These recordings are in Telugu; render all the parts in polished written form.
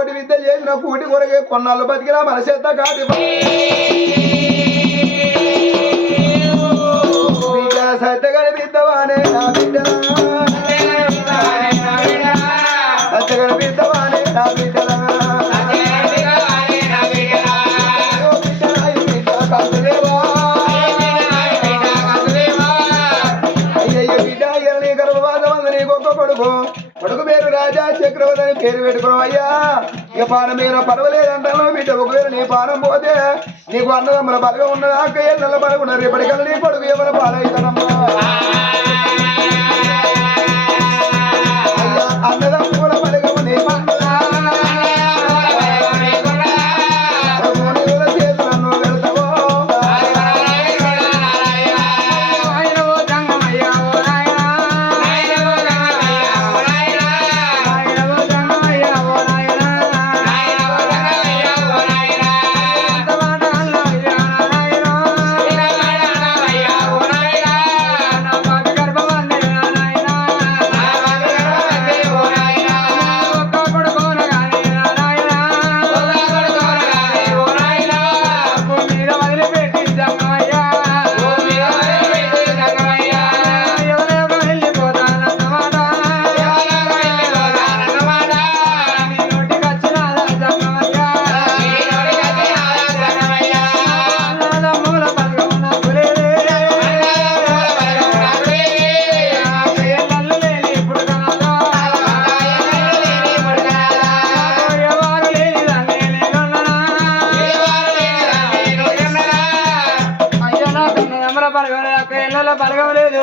కోటి విద్య చేసిన కూటి కొరకే కొన్నాళ్ళు బతికినా మన చేత కాటి సత్య కనిపిద్దవానే నా బిడ్డ సత్య కనిపిద్దవానే నా బిడ్డ కొడుకు పేరు రాజా చక్రవర్తి అని పేరు పెట్టుకున్నావు అయ్యా ఇక పానం మీద పర్వాలేదంటాను బిడ్డ ఒకవేళ నీ పానం పోతే నీకు అన్నదమ్మల బలగం ఉన్నదా అక్కయ్య నెల బలగున్నారు రేపటికల్లా నీ కొడుకు ఎవరు పాలవుతానమ్మా అయ్యా అన్నదమ్ముల బలగము నీ చేతులను వెళ్తావో బలగం లేదు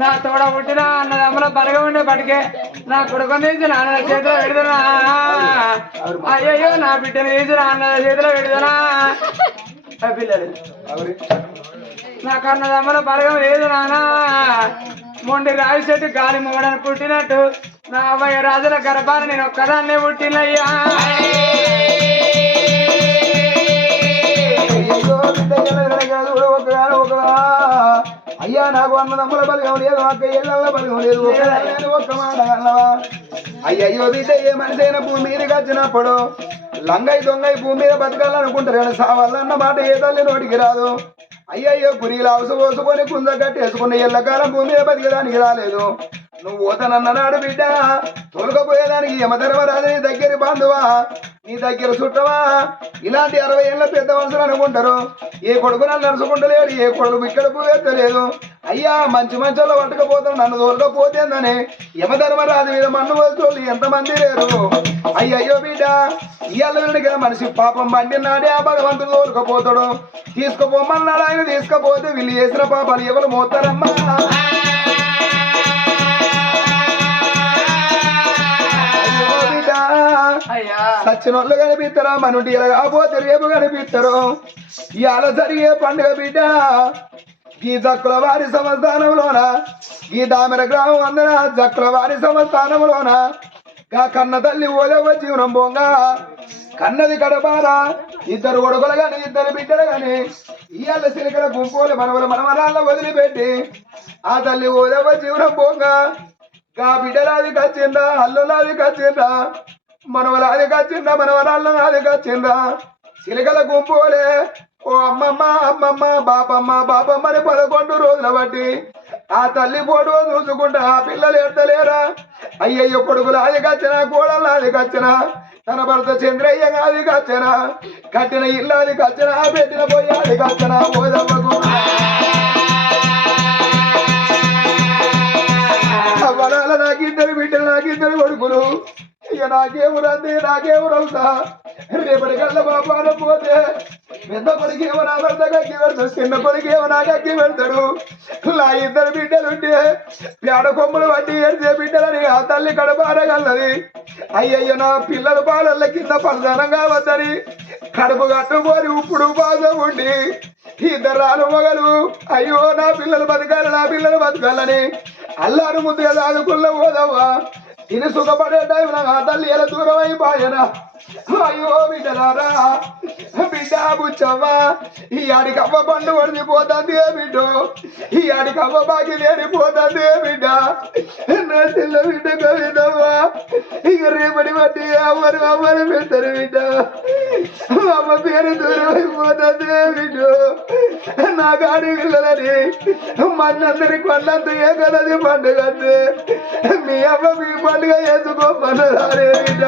నా తోడ పుట్టిన అన్నదమ్ముల బలగం ఉండే పడికే నా కొడుకు తీసి నాన్న చేతిలో పెడుతున్నా అయ్యయ్యో నా బిడ్డను తీసి నాన్న చేతిలో పెడుతున్నా పిల్లలు నాకు అన్నదమ్ముల బలగం లేదు నాన్న మొండి రావి చెట్టు గాలి మూడని పుట్టినట్టు నా అబ్బాయి రాజుల గర్భాన నేను ఒక్కదాన్నే పుట్టినయ్యా అయ్యా నాకు అన్నదమ్ముల బలగం లేదు అక్క ఎల్లల బలగం లేదు ఒక్క మాట అన్నవా అయ్యయ్యో బిడ్డ ఏ మనిషి అయినా భూమి మీదకి వచ్చినప్పుడు లంగై దొంగై భూమి మీద బతకాలనుకుంటారు కానీ సావాలన్న మాట ఏ తల్లి నోటికి రాదు అయ్యయ్యో పురిగిలు అవస పోసుకొని కుంద కట్టేసుకున్న ఎల్లకాలం భూమి మీద బతికడానికి రాలేదు నువ్వు పోతానన్నాడు బిడ్డ తొలకపోయేదానికి యమధర్మరాజు నీ దగ్గర బాంధువా నీ దగ్గర చుట్టవా ఇలాంటి 60 ఏళ్ళ పెద్ద మనుషులు అనుకుంటారు ఏ కొడుకు నన్ను నడుచుకుంటలేడు ఏ కొడుకు ఇక్కడ పోయలేదు అయ్యా మంచి మంచోళ్ళు పట్టుకపోతాను నన్ను తోలకపోతేందని యమధర్మరాజు మీద మన్ను పోసేవాళ్ళు ఎంతమంది లేరు అయ్యయ్యో బిడ్డ ఇయ్యాల మనిషి పాపం బండి నాడే ఆ భగవంతుడు తోలుకపోతాడు తీసుకుపోమన్నాడు ఆయన తీసుకపోతే వీళ్ళు చేసిన పాపాలు ఎవరు మోస్తారమ్మా సచ్చినోళ్ళు కనిపిస్తారా మనుంటి ఇలా కాకపోతే రేపు కనిపిస్తారు ఇవాళ జరిగే పండుగ బిడ్డ ఈ జక్కుల వారి సంస్థానంలోన ఈ దామెర గ్రామం అందర జక్కుల వారి సంస్థానంలోన కన్న తల్లి ఓదవ జీవనం బొంగ కన్నది కడబారా 2 కొడుకులు గాని 2 బిడ్డలు గాని ఇవాళ సిలికల గుంపులు మనవలు మనవరాళ్ళ వదిలిపెట్టి ఆ తల్లి ఓదవ జీవనం బొంగ గా బిడ్డలాది కచ్చిందా అల్లులాది కచ్చిందా మనవలాది కచ్చిందా మనవరాళ్ళ నాది కచ్చిందా సిలికల గుంపులే ఓ అమ్మమ్మ అమ్మమ్మ బాపమ్మని 11 రోజుల బట్టి ఆ తల్లి పోటు చూసుకుంటా ఆ పిల్లలు ఎడతలేరా అయ్యయ్యో కొడుకులు అది కచ్చనా కోడలు అది కచ్చనా తన భర్త చంద్రయ్య అది కచ్చనా కట్టిన ఇల్లు అది కచ్చనా పెట్టిన పోయి అది కచ్చనా ఓదమ్మకు వరాల నాకు 2 బిడ్డలు నాకు 2 కొడుకులు ఇక నాకేమురంది నాకేమురవుతా రేపటికల్లా బాబాన పోతే పెద్ద కొడుకేమో నా భర్త కక్కి పెడతాడు చిన్న కొడుకేమో నా కక్కి పెడతాడు నా 2 బిడ్డలుంటే పేడ కొమ్ములు పట్టి ఏడ్చే బిడ్డలని ఆ తల్లి కడపారగలది అయ్యయ్యో నా పిల్లల పాలల్ల కింద పలదనం కావద్దని కడుపు కట్టుకొని ఇప్పుడు బాగా ఉండి 2 మొగలు అయ్యో నా పిల్లలు బతకాలి నా పిల్లలు బతకాలని అల్లారు ముద్దుగా దాదుకుల్ల పోదవ్వా ఇది సుఖపడే టైంలో ఆ తల్లి ఎలా దూరం అయిపోయానా అయ్యో బిడ్డలారా బిడ్డ బుచ్చవ్వ ఈ ఆడికి అవ్వ పండు పడిపోతుంది బిడ్డ ఈ ఆడికి అవ్వ బాకి లేడిపోతుంది బిడ్డ నా చిన్న బిడ్డ కవిదవ్వ ఇక రేపటి బట్టి అమ్మని పెడతారు బిడ్డ అమ్మ పేరు దూరం అయిపోతుంది బిడ్డ నా గాడి పిల్లలని మనందరి కొండంత ఏ కదది పండుగ మీ అమ్మ మీ పండుగ వేసుకోమన్నారే బిడ్డ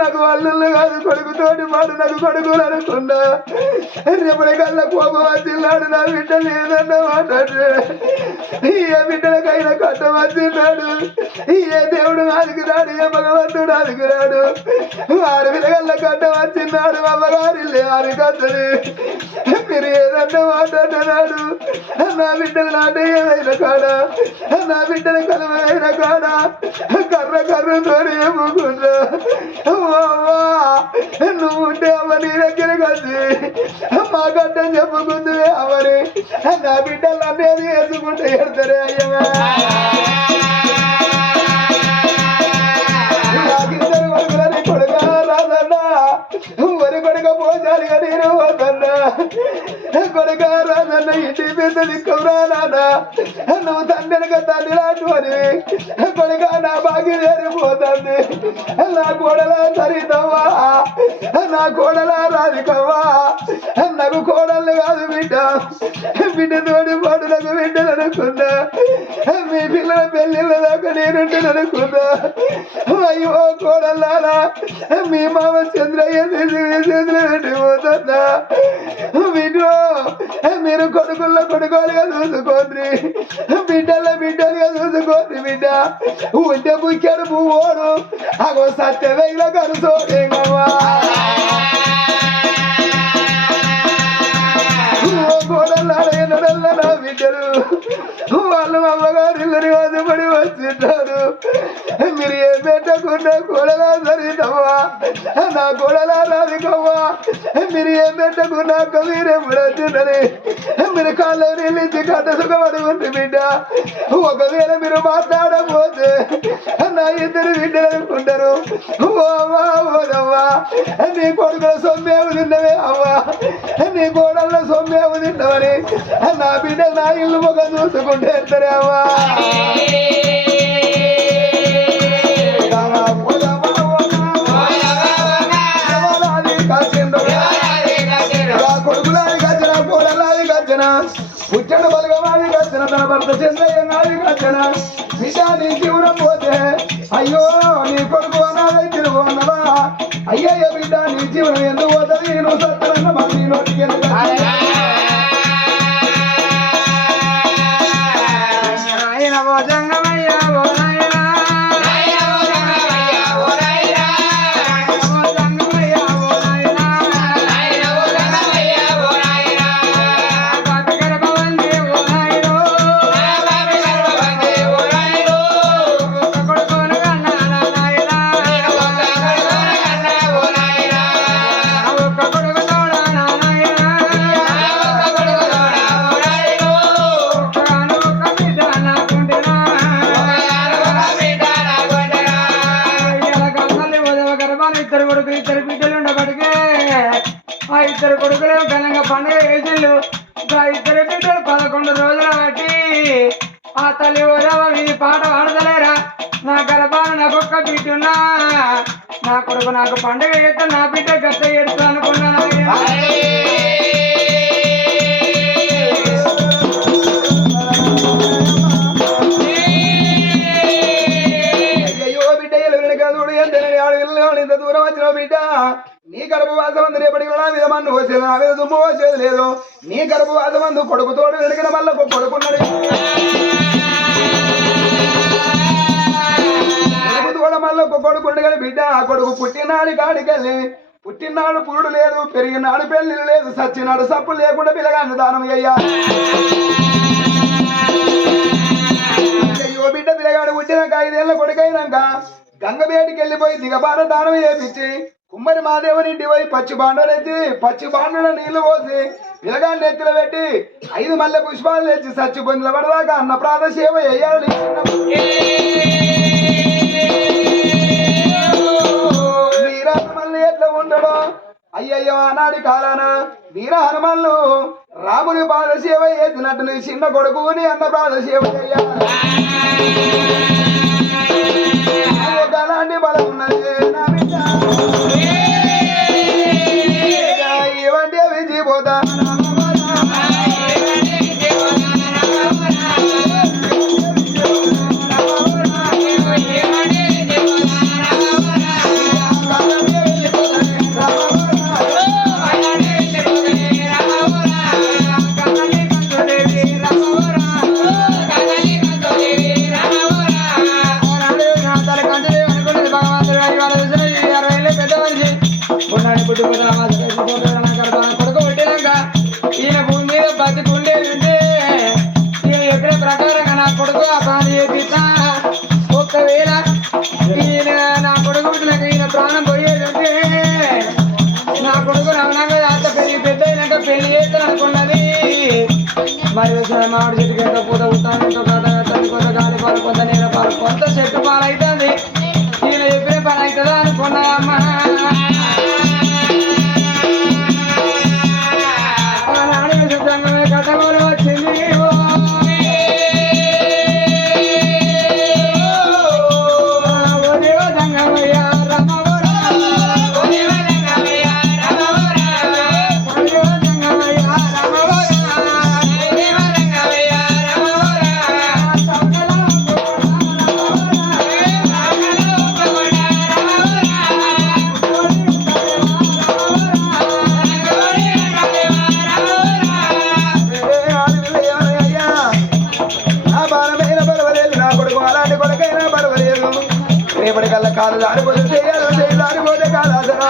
నాకు అల్లుళ్ళు కాదు కొడుకుతోటి మాట నాకు కొడుకులు అనుకున్నా రేపటి కల్లా కోపం వచ్చిన్నాడు నా బిడ్డ లేదన్న మాట్లాడు ఏ బిడ్డలకైనా కట్ట వచ్చిన్నాడు ఏ దేవుడు ఆదికిరాడు ఏ భగవంతుడు ఆదికిరాడు ఆరు బిడ్డగల్ల కట్ట వచ్చిన్నాడు అమ్మగారి ఆరు కట్టని మీరు ఏదన్నా మాట్లాడుతున్నాడు నా బిడ్డలు నాటయ్యమైన కాడ నా బిడ్డల కలమైన కాడ కర్రతో ఏముకుంటా నువ్వు ఉంటే అమ్మ నీ దగ్గర కలిసి మా గడ్డని చెప్పుకుందువే అవని నా బిడ్డలు అనేది వేసుకుంటే ఎడతారే అయ్యవా నాకిద్దరు కొడుకులని కొడుక రాదన్నా వరి కొడుక పోజాలిగా నేను పోతన్నా కొడుక రాదన్న ఇంటి పెద్ద దిక్కురా నాన్న నువ్వు తండ్రిగా తండ్రి లాంటి కొడుక నా బాగి వేరిపోతుంది నా కోడల సరితవ్వా నా కోడల రాధికవ్వా నాకు కోడళ్ళు కాదు బిడ్డ బిడ్డతోటి పాటు నాకు బిడ్డలు అనుకున్నా మీ పిల్లల పెళ్ళిళ్ళ దాకా నేనుంటాను అనుకున్నా అయ్యో కోడల్లారా మీ మామ చంద్రయ్య చేతులు పెట్టిపోతున్నా బిడ్డో మీరు కొడుకుల్లో కొడుకోలుగా చూసుకోండి బిడ్డలుగా చూసుకోండి బిడ్డ ఉంటే బుక్కాడు పువ్వుడు అగో సత్యవేగ కలుసోడేమమ్మా కోడల్లాడైనడల్లా నా బిడ్డలు వాళ్ళు అమ్మగారిల్లని వాదుపడి వచ్చింటారు మీరు ఏ పెట్టకుండా కోడలా సరితవ్వా నా కోడలా రాదికవ్వా మీరు ఏ పెట్టకుండా మీరే వచ్చిందని మీరు కాళ్ళు నిలిచి కట్ట సుఖపడుకుంటు బిడ్డ ఒకవేళ మీరు మాట్లాడకపోతే నా ఇద్దరు బిడ్డలు అనుకుంటారు ఓదవ్వా నీ కొడుకుల సొమ్మేవు తిన్నవే అవ్వా నీ కోడళ్ళ సొమ్మేవు తిన్నవని నా బిడ్డ నా ఇల్లు మొగ చూసుకుంటే ఎడతారేవా కొడుకులాది గచ్చన కోడలాది గచ్చన పుట్టడు బలగమాది గచ్చన తన భర్త చంద్రయ్యనాది గచ్చన బిడ్డ నీ జీవనం పోతే అయ్యో నీ కొడుకు అనాథై తిరుగున్నవా అయ్యయ్య బిడ్డ నీ జీవనం ఎందుకు పోతుంది నువ్వు సత్తనన్న మరి నీ నోటికి ఎందుకు ఇద్దరు కొడుకులు ఘనంగా పండుగ వేసిండు ఇద్దరు బిడ్డలు 11 రోజుల బట్టి ఆ తల్లి ఓదవ వీధి పాట పాడతలేరా నా గర్భాన నాకొక్క బిడ్డున్నా నా కొడుకు నాకు పండుగ చేస్తే నా బిడ్డ గట్ట చేస్తూ అనుకున్నాను అయ్యో బిడ్డ ఎలుగుడు ఎంత దూరం వచ్చిన బిడ్డ నీ గర్భవాసం అందు రేపటికి నా మీద మన్ను పోసేది నా మీద దుమ్ము పోసేది లేదు నీ గర్భవాసం అందు కొడుకుతోడు వెనకన మళ్ళీ కొడుకున్నాడు కొడుకుతోడ మళ్ళీ కొడుకుండు కానీ బిడ్డ ఆ కొడుకు పుట్టినాడి కాడికెళ్ళి పుట్టినాడు పురుడు లేదు, పెరిగినాడు పెళ్లి లేదు, సచ్చినాడు సప్పు లేకుండా పిల్లగాన్ని దానం అయ్యా. అయ్యో బిడ్డ పిల్లగాడు పుట్టినాక 5 ఏళ్ళ కొడుకైనాక గంగబేటికి వెళ్ళిపోయి దిగబార దానం చేపించి కుమ్మరి మాదేవుని ఇంటి పోయి పచ్చి బాండలు ఎత్తి పచ్చి బాండల నీళ్లు పోసి పిల్లగాన్ని ఎత్తులు పెట్టి 5 మల్లె పుష్పాలు తెచ్చి సచ్చి పొందిన పడదాకా అన్న ప్రాణ సేవ చేయాలని వీరహనుమల్ని ఎట్లా ఉండడం అయ్యయ్యో ఆనాడి కాలాన వీర హనుమన్లు రాముని పాద సేవ చేసినట్టు నీ చిన్న కొడుకుని అన్న ప్రాణ సేవ చేయాలి. ఒకలాంటి బలం ఉన్నది నా బిడ్డ ఇవంటి విజిపోతా కొడుకు పుట్టినాక ఈయన భూమి మీద బతికుండేది ఈయన చెప్పిన ప్రకారంగా నా కొడుకు ఆ పని చేపిస్తా. ఒకవేళ ఈయన నా కొడుకు పుట్టినాక ఈయన ప్రాణం పోయేది ఉంటే నా కొడుకు నవనాక అంత పెద్ద అయినాక పెళ్లి చేస్తాను అనుకున్నది. మరి మామిడి చెట్టుకి ఎంత పూత ఉంటాను, ఎంతో కొంత గాలి పాలు, కొంత నీళ్ళ పాలు, కొంత చెట్టు పాలు అవుతుంది. ఈయన చెప్పిన పని అవుతుందా అనుకున్నాయమ్మా. కథలు వచ్చింది రేపటికల్లా కాలు దారిపోతే చేయాలి దారిపోతే కాదాసరా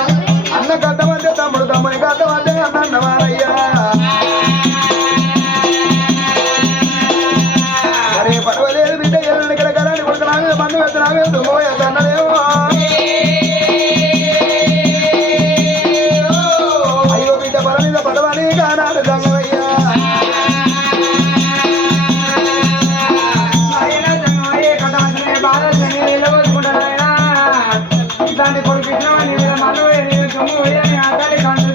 అన్న కట్టమంటే తమ్ముడు తమ్ముని కట్టమంటే అన్నవారయ్యా. అరే పర్వాలేదు బిడ్డ ఎల్లుండి ఇక్కడ కరాని కొడుకున్నామే మన్ను వెళ్తున్నామే దుమ్మోయేమో అయ్యో బిడ్డ పర మీద పడవని కానాడు దమ్మయ్యా. ఇట్లాంటి కొడుకు ఇచ్చినామని మను దుమ్ము ఆటాడి కంటు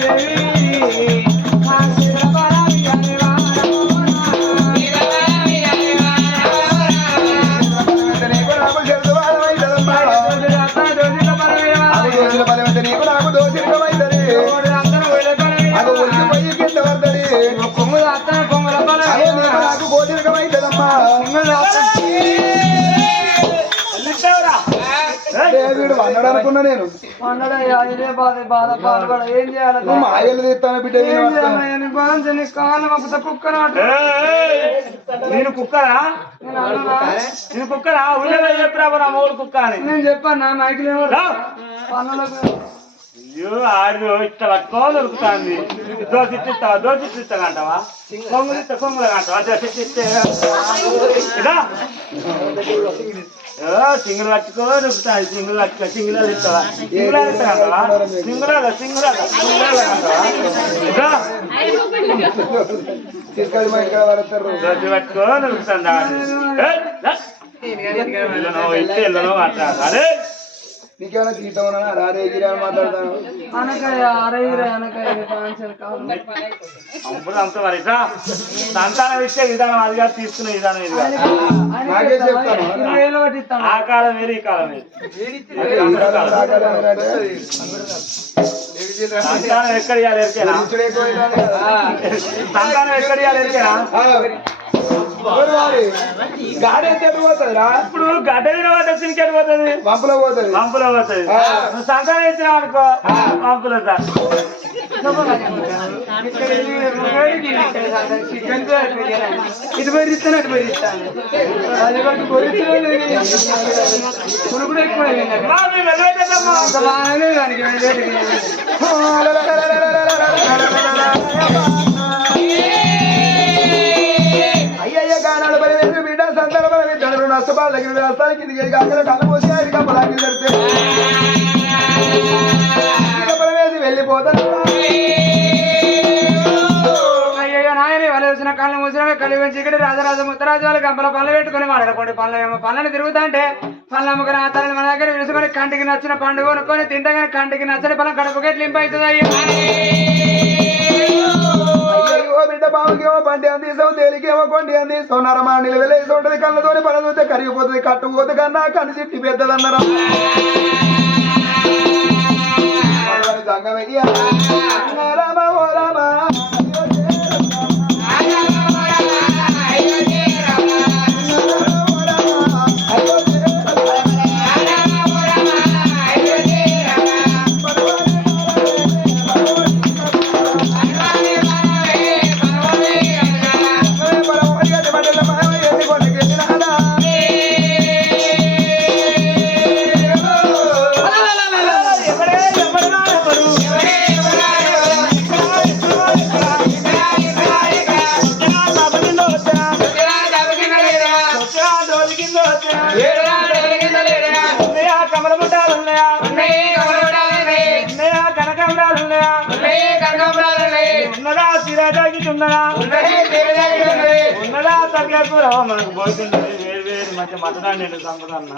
నీకు నాకు దోషికమైందని అది ఒలికిపోయి కింద పడతది. కొమ్ము కొమ్ముల నాకు గోచరికమైందమ్మా. వీడు అన్నాడు అనుకున్నా నేను ఏం చేయాలి మాయలు తీస్తాను బిడ్డ నేను కుక్కరా నేను కుక్కరా ఉండగా చెప్పరా నా మూడు కుక్క అని నేను చెప్పాను మైకిల్ అయ్యో ఆడు ఇట్లా పట్టుకో దొరుకుతుంది. దోసిస్తావా అంటావా కొంగులు అంటావా సింగులు పట్టుకో దొరుకుతాయి. సింగులు పట్టుకో సింగులాలు ఇస్తావా అంటావా సింగులాలు అంటావా తీసుకెళ్ళి మా ఇక్కడ పడతారు దోసి పట్టుకో దొరుకుతుంది. ఇల్లు మాట్లాడాలి. నీకేమైనా జీతం రారే గిరా మాట్లాడతాను అప్పుడు అంత మరి సంతానం ఇచ్చే విధానం అదిగా తీసుకునే విధానం ఇది నాకే చెప్తాను. ఆ కాలం వేరు ఈ కాలం వేరు. సంతానం ఎక్కడ ఇవ్వాలి ఎరికేనా? సంతానం ఎక్కడ ఇవ్వాలి ఎరికేనా? గాడి ఎంత ఎటు పోతుందిరా? ఇప్పుడు గడ్డ తినబోతే సినికెట్ పోతుంది, పంపులో పోతుంది. పంపులో పోతుంది. నువ్వు సంతానం ఇచ్చినావు అనుకో పంపులో ఇటు బెదిరిస్తాను అటు బెదిరిస్తాను అది కొంచెం కూడా ఎక్కువ దానికి అయ్యయ్య గానాలు బలి వేసి బిడ్డ సందర్భం ఇద్దరు నష్టపాలు దగ్గర రాష్ట్రానికి ఇది కాకుండా కళ్ళు పోసి ఆయన కప్పలాంటి జరిగితే వేసి వెళ్ళిపోతాను. అయ్యో నాయన వాళ్ళు వచ్చిన కళ్ళు మూసిన కళ్ళు పెంచి ఇక్కడ రాజరాజు ముత్తరాజు వాళ్ళు గంపల పనులు పెట్టుకుని వాడనుకోండి పనులను తిరుగుతా అంటే పనులు అమ్ముకుని ఆ తల్లి మన దగ్గర విలుసుకొని కంటికి నచ్చిన పండుగ కొనుక్కొని తింటగానే కంటికి నచ్చని పనులు కడుపుకి లింపు అవుతుంది. అయ్యో బిడ్డ బావుకేమో బండి అంది తీసావు, తేలికేమో కొండి అంది తీసావు, నరమా నిలవెలేసి ఉంటుంది, కళ్ళతోని పడ చూస్తే కరిగిపోతుంది, కట్టుపోతే కన్నా కన్ను చిట్టి పెద్దదన్నరా సంగమయ్య రామ ఓ రామ ఉన్నదా తగ్గకూర మనకు పోతుంటది వేరు వేరు మంచి మటన్ నేను సంపదన్నా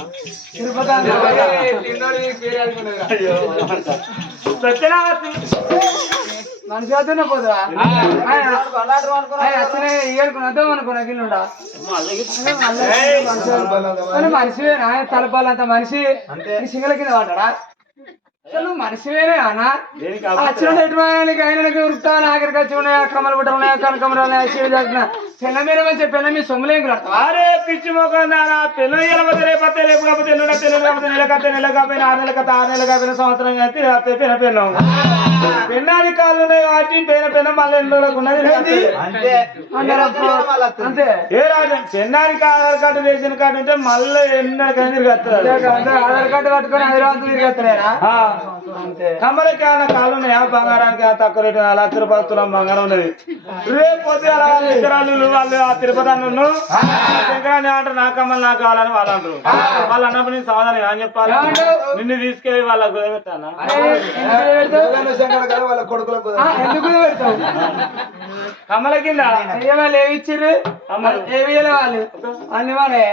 మనిషి అవుతున్నా పోదురా ఏడుకున్నద్దాం అనుకున్నా గిల్లుండా మనిషివేనా తలపాలంత మనిషి సింగల కింద పడ్డా అసలు మనిషివేనే అన్న వచ్చినటువంటి ఆయనకి ఉరుకుతాను ఆఖరికి వచ్చి ఉన్నాయా కమల బుట్టలు ఉన్నాయా కనకమలు ఉన్నాయా శివ చేస్తున్నా పెళ్ళ మీద మంచి పెళ్ళ మీ సొమ్ములేం అరే పిచ్చి మొక్కనా పెళ్ళి రేపతే రేపతే రేపు కాకపోతే ఎల్లుండ తెల్లు కాకపోతే నెల కాకపోయినా 6 నెలల కథ 6 నెలలు కాకపోయినా సంవత్సరం అయితే పెళ్ళం పెళ్ళాది కాళ్ళు ఉన్నాయి కాబట్టి పెన్న మళ్ళీ ఎల్లులకు ఉన్నది అంతే ఏ రాజు పెళ్ళానికి ఆధార్ కార్డు రేషన్ కార్డు ఉంటే మళ్ళీ ఎన్నకైనా తిరిగేస్తారు ఆధార్ కార్డు కట్టుకొని హైదరాబాద్ తిరిగేస్తారా కమ్మలకి ఏమైనా కాళ్ళు ఉన్నాయా బంగారానికి తక్కువ రేటు 1 లక్ష రూపాయలు తులం బంగారం ఉన్నది రేపు పొద్దు అలా వాళ్ళు ఆ తిరుపతి అన్ను శంకరాన్ని అంటారు నా కమ్మలు నాకు కావాలని వాళ్ళు అంటారు వాళ్ళు అన్నప్పుడు నేను సమాధానం ఏమని చెప్పాలి నిన్ను తీసుకెళ్ళి వాళ్ళకి కుదబెట్టానా వాళ్ళ కొడుకులకు కమ్మల కింద వాళ్ళు ఏమి ఇచ్చారు ఏమి వాళ్ళు అన్ని వాళ్ళే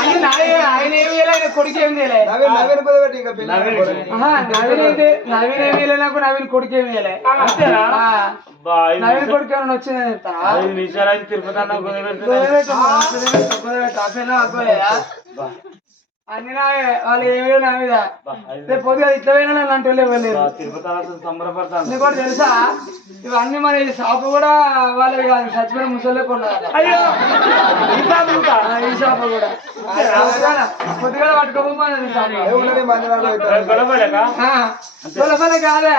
ఆయన ఏమి ఆయన కొడుకు ఏం నవీన్ ఏమి నాకు నవీన్ కొడుకు ఏమి అంతేనా నవీన్ కొడుకు ఏమైనా వచ్చిందని చెప్తాను 5 నిమిషాలు తిరుపతి అన్న అన్ని నావే వాళ్ళు ఏమి నా మీద పొద్దుగా ఇట్లా పోయినా నన్ను అంటూ సంబరపడతాను నీకు కూడా తెలుసా ఇవన్నీ మన ఈ షాపు కూడా వాళ్ళవి కాదు చచ్చిపోయిన ముసలే కొన్నారు అయ్యో ఈ షాపు కూడా పొద్దుగా పట్టుకోపోయి గొడవలే కాదే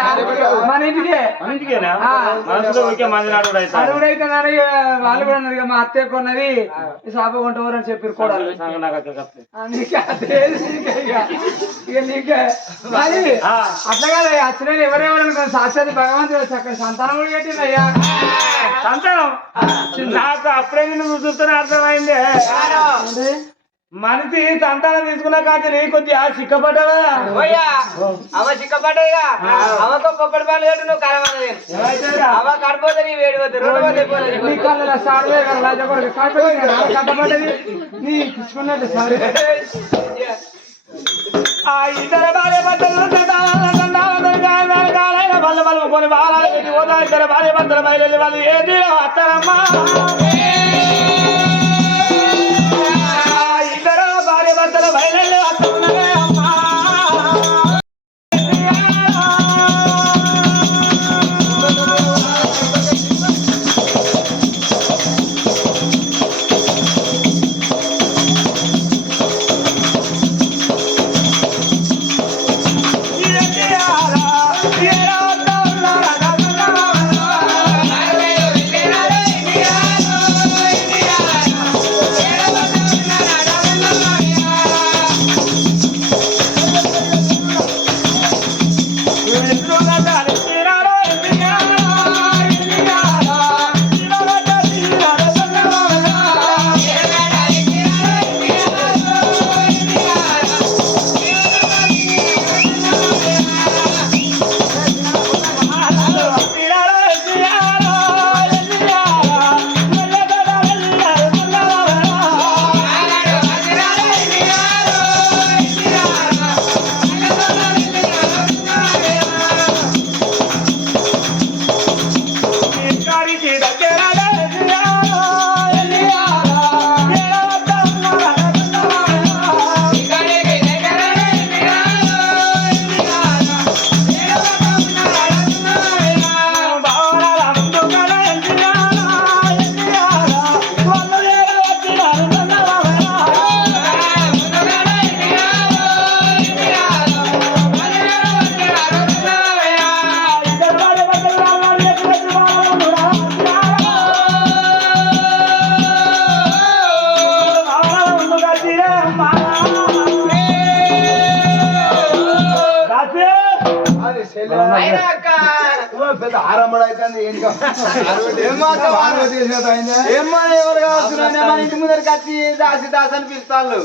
మన ఇంటికేనా అడుగుడైతే వాళ్ళు కూడా అన్నారు మా అత్తయ్య కొన్నది ఈ షాపు కొంటామని చెప్పారు కూడా అట్లా కాదు వచ్చిన ఎవరెవరు సాక్షాత్ భగవంతుడు చక్కని సంతానం కూడా పెట్టింది అయ్యా సంతానం నాకు అప్పుడే నిన్ను చూస్తున్నా అర్థమైంది మనిషి సంతానం తీసుకున్నా కానీ కొద్దిగా సిక్కపడ్డా అవ సిక్కపడ్డా అవకు పొక్కడి పాలు కట్టు నువ్వు కరవన్నది అవ కడిపోతే నీ వేడిపోతే కట్టపడ్డది నీ తీసుకున్నట్టు సారీ ఆ ఇతర భార్య భర్తలు బల్ల బల్ల కొన్ని బాలాలు పెట్టి పోతా ఇతర భార్య భర్తలు బయలు వాళ్ళు ఏది అత్తరమ్మా భర్తలు బయలు వస్తున్నారే అమ్మా అయినా అక్క పెద్ద ఆరంభం అయితే ఏం పార్వతి చేసినట్టు అయిందా ఏమో ఎవరు కావచ్చు మన ఇంటి ముందరికి వచ్చి దాసిదాస్ అని పిలుస్తాళ్ళు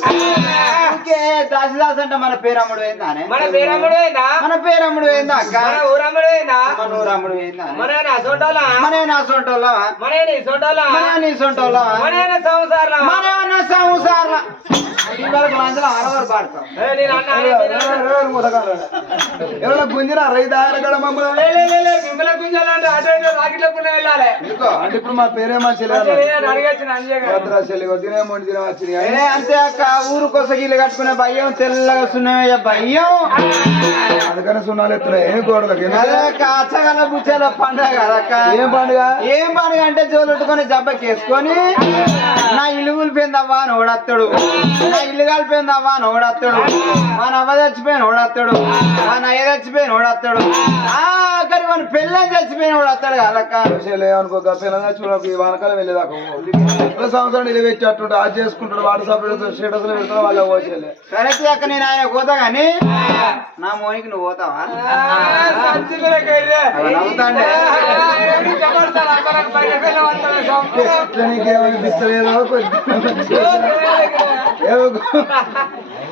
ఓకే దాసిదాస్ అంటే మన పేరమ్ముడు ఏందా మన పేరమ్ముడు ఏందా మన పేరమ్ముడు ఏందా అక్క మన ఊరమ్ముడు ఏందా మన ఊరమ్ముడు ఏందా మన సొంటోలా మన నా సొంటోళ్ళ మన నీ సొంటోలా మన నీ సొంటోళ్ళ మన సంసారం మన సంసార్ల ఇవాళ మందిలో ఆడవారు పాడతాం నేను అన్నా ఎవరైనా గుంజినా రైతు ఆరగడ మమ్మల్ని మిమ్మల్ని గుంజాలంటే అటు ఇటు రాకెట్ల పుల్ల వెళ్ళాలి ఎందుకో అంటే ఇప్పుడు మా పేరేమా అడిగచ్చిన అంజయ్య భద్రాశల్లి దినేమోడి దినం వచ్చింది ఏ అంతే అక్క ఊరు కొసగిల్లు కట్టుకునే భయం తెల్లగా సున్నమయ్య భయం అందుకని సున్నాలు ఎత్తున్నాయి ఏమి గోడలకి అదే అక్క అచ్చగల బుచ్చల పండుగ కదక్క ఏం పండుగ ఏం పండుగ అంటే జోలెట్టుకొని జబ్బకేసుకొని నా ఇల్లు కూలిపోయిందవ్వా అని ఓడత్తాడు నా ఇల్లు కలిపోయిందవ్వా అని ఓడత్తాడు మా నవ్వ చచ్చిపోయిన ఓడత్తాడు మా నయ్య చచ్చిపోయిన ఓడత్తాడు ఆఖరి మన పెళ్ళని చచ్చిపోయిన ఓడత్తాడు కదక్క అనుకో పిల్లగా చూడకు ఈ వానకాలం వెళ్ళేదాకా సంవత్సరం నిలబెట్టేటట్టు అది చేసుకుంటాడు వాట్సాప్ స్టేటస్ లో పెడతాడు వాళ్ళ పోసేలే కరెక్ట్ అక్క నేను ఆయన పోతా గానీ నా మోనికి నువ్వు పోతావా నవ్వుతాండే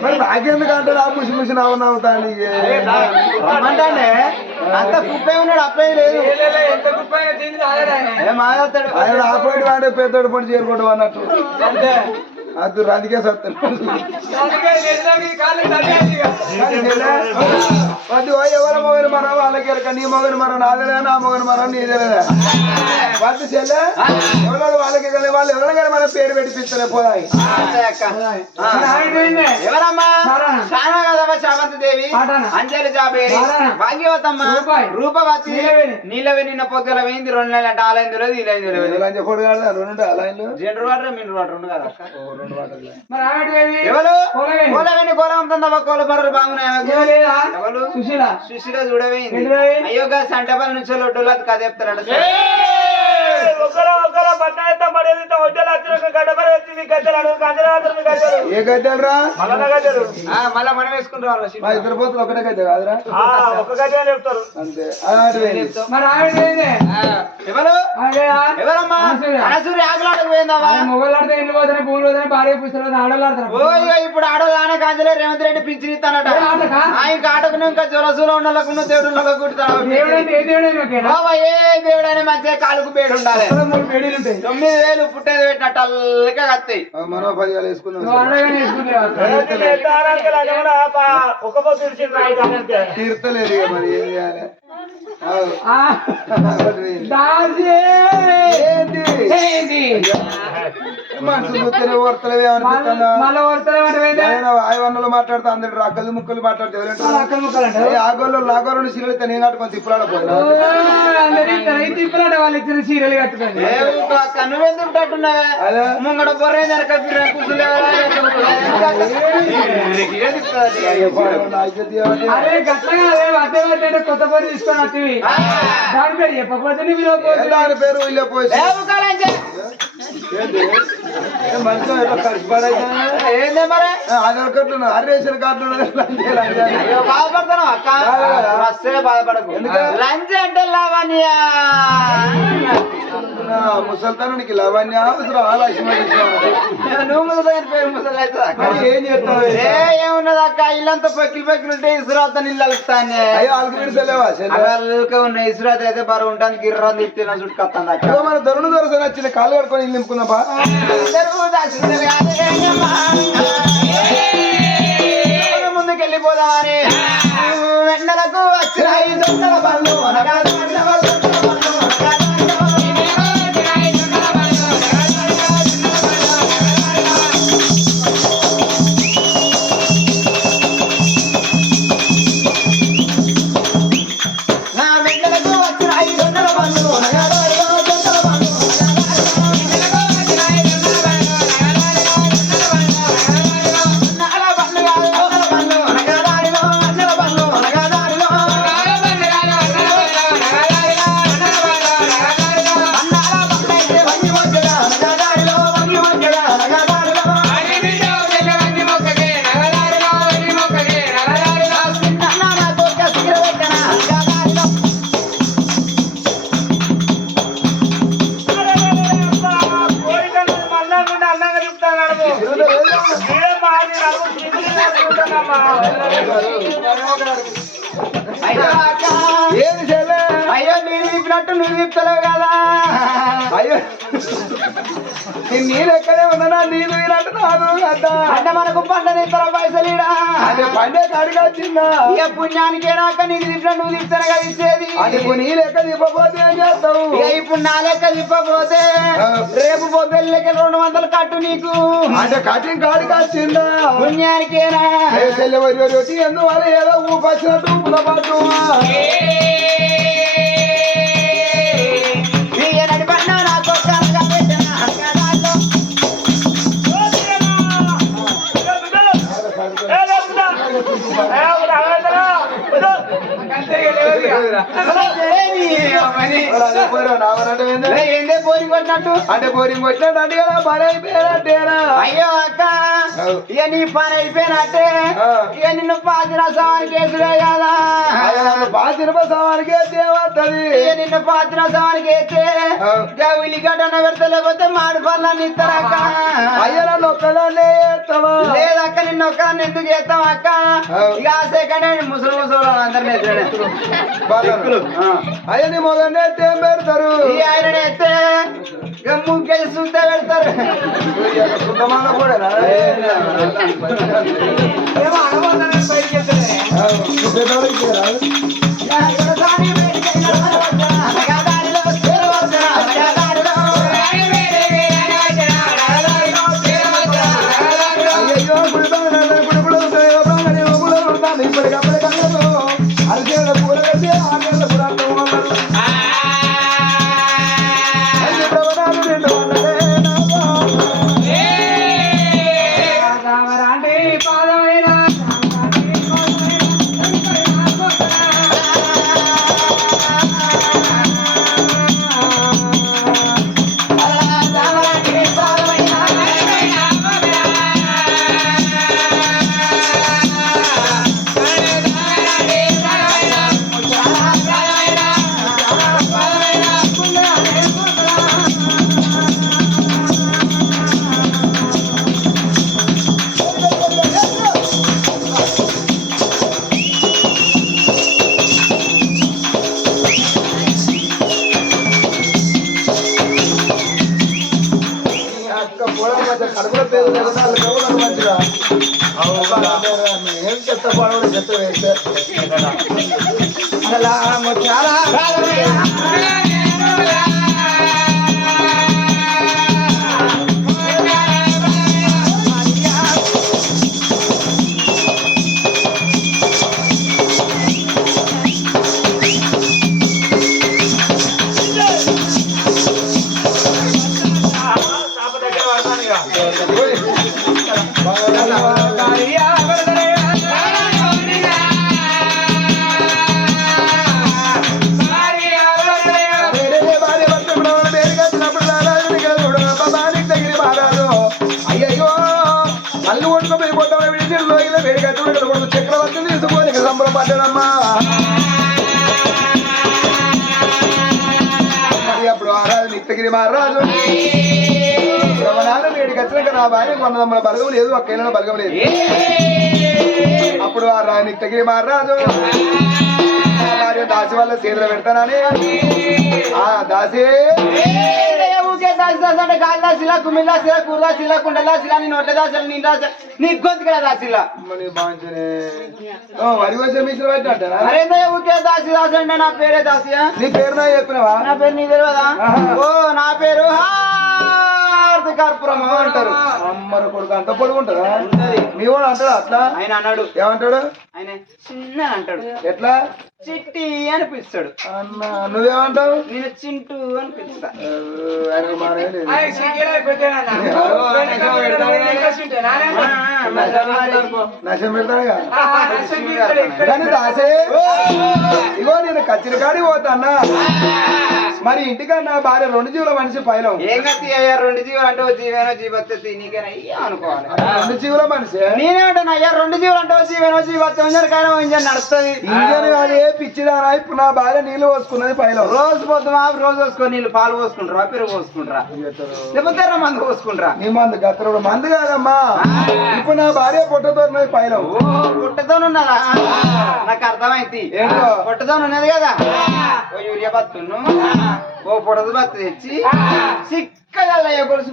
మరి నాకెందుకంటే నా ముసి ముసి నవ్వుతాను రమ్మంటాండే అంత కుప్పే ఉన్నాడు అప్పే లేదు ఎంత గొప్ప ఏం మాట్లాడతాడు ఆయన ఆపోయి వాడే పెద్దోడు పని చేరుకోవడం అన్నట్టు అది అందుకే సత్తాను అది ఎవరి మొగని మనం వాళ్ళకి ఎరక నీ మొగని మనం నాదేలే నా మొగని మనం నీదేలేదా వాళ్ళు చెల్లె ఎవరు వాళ్ళకి వాళ్ళు ఎవరైనా కానీ మన పేరు పెట్టిపిస్తలే పోదాయి ఎవరమ్మా చాలా కదమ్మా శామంతి దేవి అంజలి జాబేరి భాగ్యవతమ్మ రూపవతి నీళ్ళవి నిన్న పొద్దుల పోయింది 2 నెలలు అంటే ఆలయం తెలియదు ఈ లైన్ తెలియదు రెండు లైన్లు జనరల్ వాటర్ మినరల్ వాటర్ ఉంది కదా మరి ఎవరు కోలవేని కోలం తందవ కోల బర్రెలు బాగున్నాయి ఎవరు సుశీల సుశీల చూడవేయింది అయ్యో గా సంటపల్లి నుంచి లొడ్డులో కథ చెప్తారట ఏ గద్దెలు రా మళ్ళా మనం వేసుకుంటాం మా ఇద్దరు పోతులు ఒకటే గద్దె కాదురా అంతే మరి ఆవిడ ఎవరు ఎవరమ్మా అనసూరి ఆకలాడకు పోయిందావా మొగలాడితే ఇల్లు పోతానే పూలు పోతానే భార్య పుస్తకాలు ఆడలాడతారు ఓ ఇక ఇప్పుడు ఆడదానే కాంచలే రేవంత్ రెడ్డి పింఛన్ ఇస్తానట ఆయన ఆటకును ఇంకా జ్వరసూలో ఉండకుండా దేవుడు కుట్టుతాడు దేవుడు ఏ దేవుడు బాబా ఏ దేవుడైనా మంచిగా కాలుకు పేడు ఉండాలి 3 పేడీలు ఉంటాయి 9,000 పుట్టేది పెట్టినట్టు అల్లగా కత్తాయి మనో 10,000 వేసుకుందాం తీర్తలేదు ఇక మరి ఏం చేయాలి మనసు గుర్తనే ఓర్తలేవే ఆయవన్నలు మాట్లాడుతూ అందరు అక్కలు ముక్కలు మాట్లాడితే ఆగోళ్ళు లాగోళ్ళు సీరియల్ నేను కట్టుకొని తిప్పులాడ పోయినా వాళ్ళు ఇచ్చిన సీరియల్ కట్టుకోండి నువ్వెందుకు తట్టున్నావే ముంగడ బొర్రే జరక అదే గట్లగా అదే అదే అంటే కొత్త పేరు తీసుకొని వచ్చి దాని పేరు చెప్పకపోతే దాని పేరు వీళ్ళే పోయి మంచిగా ఎట్లా ఖర్చు పడైతే ఏందే మరి ఆధార్ కార్డు రేషన్ కార్డు బాధపడతాను అక్క వస్తే బాధపడకు లంచ్ అంటే లావణ్య ముసల్తానికి లవణ్య నువ్వు ముసలి పేరు ముసలి అవుతుంది ఏం చేస్తావు ఏమున్నది అక్క ఇల్లంతా పక్కిలు పక్కిలు ఉంటే ఇసురాత నీళ్ళు అలుస్తాను ఉన్న ఇసురాత అయితే బరువు ఉంటాను గిర్రం తిట్టిన చుట్టుకొస్తాను అక్క మన దొరుడు దొరస నచ్చిన కాళ్ళు కట్టుకొని ఇల్లు నింపుకున్నాపా ముందుకెళ్ళిపోదామని వెండలకు వచ్చిన పనులు అయ్యో అక్క ఏది చెల్లె అయ్యో నేను తిప్పినట్టు నువ్వు తిప్పుతలేవు కదా అయ్యో నేను ఎక్కడే ఉన్నా నీళ్ళు వినట్టు నాదు కదా అంటే మనకు పంట ఇతర పైసలీడా అదే పండే కాడికి వచ్చిందా ఇక పుణ్యానికే రాక నేను తిప్పినట్టు నువ్వు తిప్పుతాను కదా ఇచ్చేది అది నీ లెక్క దిప్పపోతే ఏం చేస్తావు ఇక ఇప్పుడు నా లెక్క తిప్పపోతే రేపు పొద్దులకి 200 కట్టు నీకు అంటే కటింగ్ కాడికి వచ్చిందా పుణ్యానికేనా చెల్లె వచ్చి ఎందువల్ల ఏదో ఊపచ్చినట్టు ఊపుల పట్టు నడి పడినా నాకు ఒక్కగా పెట్టిన అక్కడాల్లో. ఏందే పోరి కొట్టినట్టు అంటే బోరింగ్ వచ్చినట్టు అంటే కదా పని అయిపోయినట్టేనా అయ్యో అక్క ఇక నీ పని అయిపోయినట్టే ఇక నిన్ను పాతిన సవాల్ కేసులే కదా బాధ్యత సవానికి ఏమవుతుంది ఇక నిన్ను పాతిన సవాల్ కేస్తే ఉల్లిగడ్డ పెడతా లేకపోతే మాడి పనులన్నీ ఇస్తారక్క అయ్యా నన్ను ఒక్కదాన్నే చేస్తావా లేదక్క నిన్ను ఒక్కదాన్ని ఎందుకు చేస్తాం అక్క ఇక ఆ సెకండ్ హ్యాండ్ ముసలి అందరినీ అయ్యా నీ మొదలనే ఏం పెడతారు ఈ ఆయన ఎత్తే ఇక ముగ్గేసి సుత్తే పెడతారు సుఖమాన కూడా ఏమో అనుబంధాన్ని బయటికి వెళ్తున్నాయి అయ్యో ఇప్పటికప్పుడు అరిచేళ్ళ కూర కట్టి ఆరేళ్ళ కూర ఐదు ప్రవణాలు 2 రామరాంటి పాదమైన కడుపులో పేరు లేకుండా వాళ్ళు మంచిగా ఏం చెత్త పడవడం చెత్త వేస్తే అలా చాలా అయ్యో అల్లు కొట్టుకుపోయిపోతాం విడిచిలో వేడికట్టు చక్రవర్తి తీసుకొని సంబరం పడ్డాడమ్మా అప్పుడు మహారాజు నిత్యగిరి మహారాజు రమణాలు వేడికి వచ్చినాక నా భార్య కొన్నదమ్మల బలగం లేదు ఒక్కైనా బలగం లేదు అప్పుడు ఆ నిత్యగిరి మహారాజు భార్య దాసి వల్ల సీదర పెడతానని ఆ దాసి ఊకే దాసి దాసి అంటే కాలు దాసిలా కుమిల్లా శిలా కూర దాసిలా కుండలా శిలా నీ నోట్ల దాసలు నీ దాస నీ గొంతు కదా దాసిలా వరి వచ్చే మిషన్ పట్టినట్టా అరేందా ఊకే దాసి దాసి అంటే నా పేరే దాసియా నీ పేరు నా చెప్పినవా నా పేరు నీ తెలియదా ఓ నా పేరు హారతి కర్పూరం అంటారు అమ్మరు కొడుకు అంత పొడుగు ఉంటుందా మీ వాడు అంటాడు అట్లా ఆయన అన్నాడు ఏమంటాడు ఆయన చిన్న అంటాడు ఎట్లా చిట్టి అని పిలుస్తాడు అన్న నువ్వేమంటావు నేను చింటూ అని పిలుస్తా ఆయనకు మానే లేదు. నశం పెడతాడుగా కానీ దాసే ఇగో నేను కచ్చిరి కాడికి పోతాన్నా మరి ఇంటికన్నా భార్య 2 జీవుల మనిషి పైలం ఏం గతి అయ్యా 2 జీవులు అంటే ఓ జీవేనో జీవత్తి నీకేనా అయ్యా అనుకోవాలి 2 జీవుల మనిషి నేనేమంటాను అయ్యా 2 జీవులు అంటే ఓ జీవేనో జీవత్తి ఇంజన్ కానీ ఇంజన్ నడుస్తుంది ఇంజన్ అది ఏ పిచ్చిదానా ఇప్పుడు నా భార్య నీళ్లు పోసుకున్నది పైలం రోజు పొద్దుమా రోజు పోసుకొని నీళ్ళు పాలు పోసుకుంటారా పెరుగు పోసుకుంటారా లేకపోతే మందు పోసుకుంటారా నీ మందు గత్తరుడు మందు కాదమ్మా ఇప్పుడు నా భార్య పొట్టతోన్నది పైలం పుట్టతో ఉన్నదా నాకు అర్థమైంది ఏంటో? పుట్టతో ఉన్నది కదా ఓ యూరియా బత్తును ఓ పొడదు బత్తు తెచ్చి చిక్కగా కొలుసు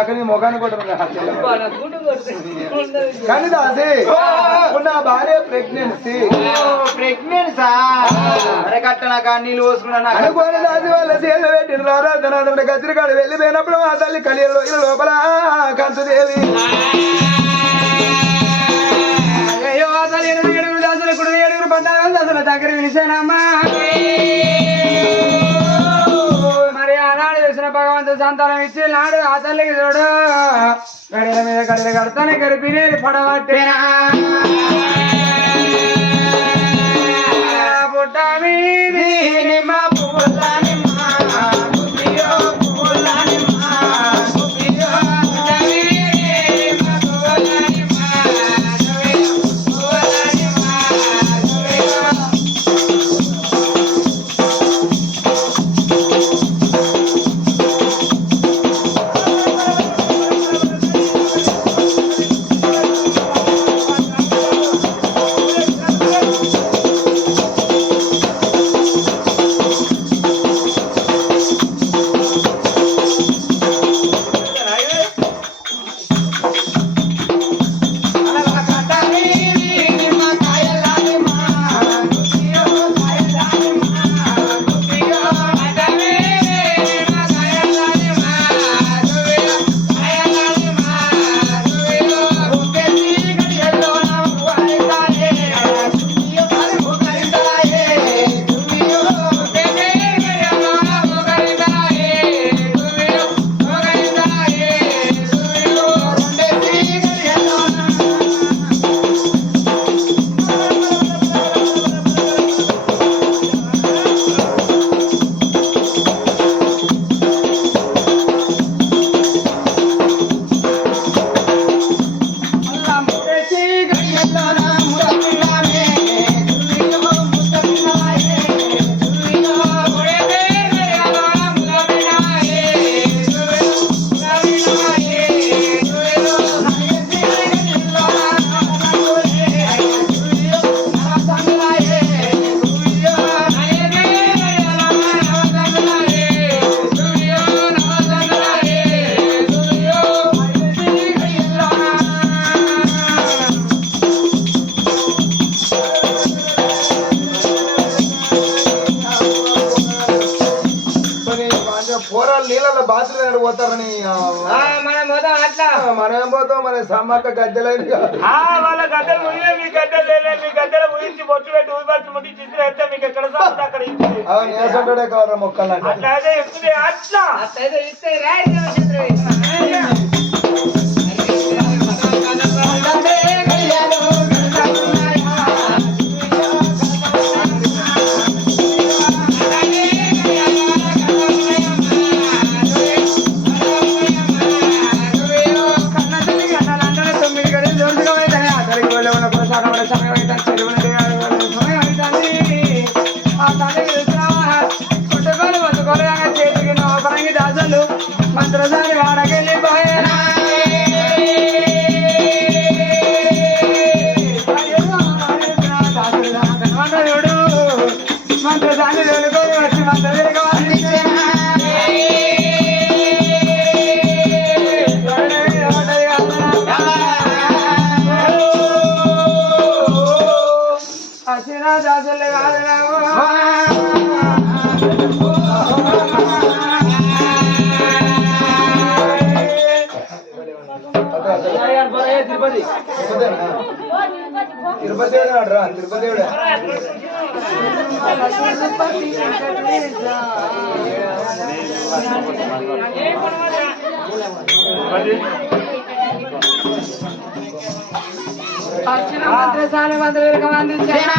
అక్కడ నీ ముఖాన్ని కొట్టరు కానీ దాసి ఇప్పుడు నా భార్య ప్రెగ్నెన్సీ ప్రెగ్నెన్సా అరే కట్టనాక నీళ్ళు పోసుకున్నా అనుకోని దాసి వాళ్ళ చేతులు పెట్టిన రారాధన కత్తిరికాడు వెళ్ళిపోయినప్పుడు ఆ తల్లి కలియలో లోపల కంతుదేవి అయ్యో అసలు 8 దశలు ఇప్పుడు 7 14 దశల దగ్గర వినిసానమ్మా మరి ఆనాడు చేసిన భగవంతుడు సంతానం ఇచ్చి నాడు ఆ తల్లికి చూడు గడిల మీద గడిల కడతానే గడిపి నేను పడబట్టేనా పుట్ట మీది నిమ్మ పువ్వుల నిమ్మ గుబ్బియో పువ్వుల నిమ్మ గుబ్బియో పుట్ట మీది నిమ్మ పువ్వుల నిమ్మ గుబ్బియో పువ్వుల నిమ్మ గుబ్బియో పోరాలు నీళ్ళలో బాత్రూమ్ పోతారని మనం పోతాం అట్లా మనం పోతాం మన సమ్మక్క గద్దెలేదు వాళ్ళ గద్దెలు ముయ్యే మీ గద్దెలు లేలే మీ గద్దెలు ముగించి బొట్టు పెట్టి ఊపిరి ముట్టి చిత్రం అయితే మీకు ఎక్కడ సాగుతుంది అక్కడ ఇచ్చి నేసంటే కావాలి మొక్కలు అట్లా అయితే ఎక్కువ అట్లా అట్లయితే ఇస్తే రాయి మంత్రసారి వాడకెళ్ళిపోయానా మంత్రసారి వెనుకొని వచ్చి మంత్ర అసినా దాసులు కాదు తిరుపతి తిరుపతి ఆడరా తిరుపతి మంత్రసాని మంత్రులకు అందించారా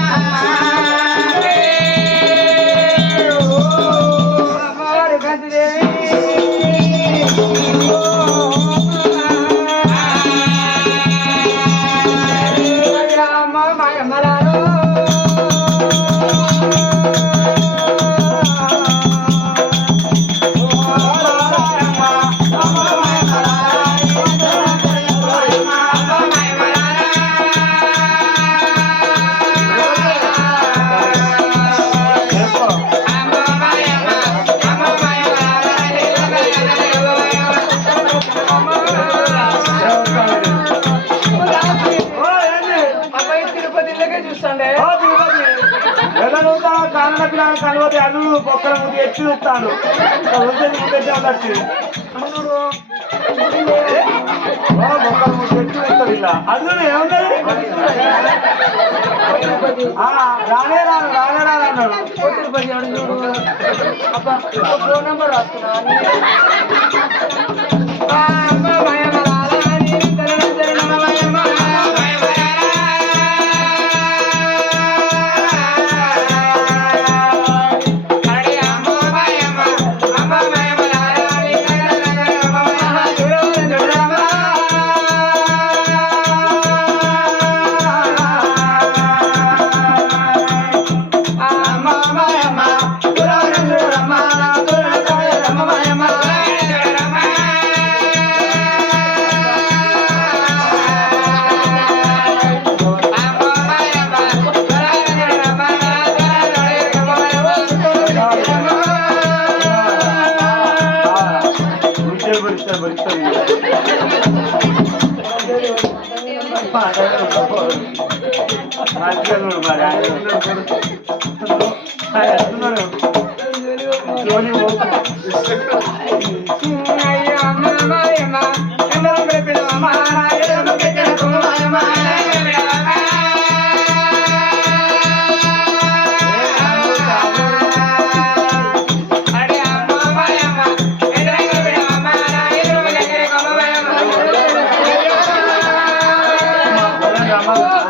పొక్కల ముందు ఎత్తి చూస్తాడు ముందే ఉన్నట్టు మొక్కల ముందు ఎత్తి చూస్తాడు ఇలా అది ఏమన్నది రానే రాను ఫోన్ నెంబర్ రాస్తున్నా రామ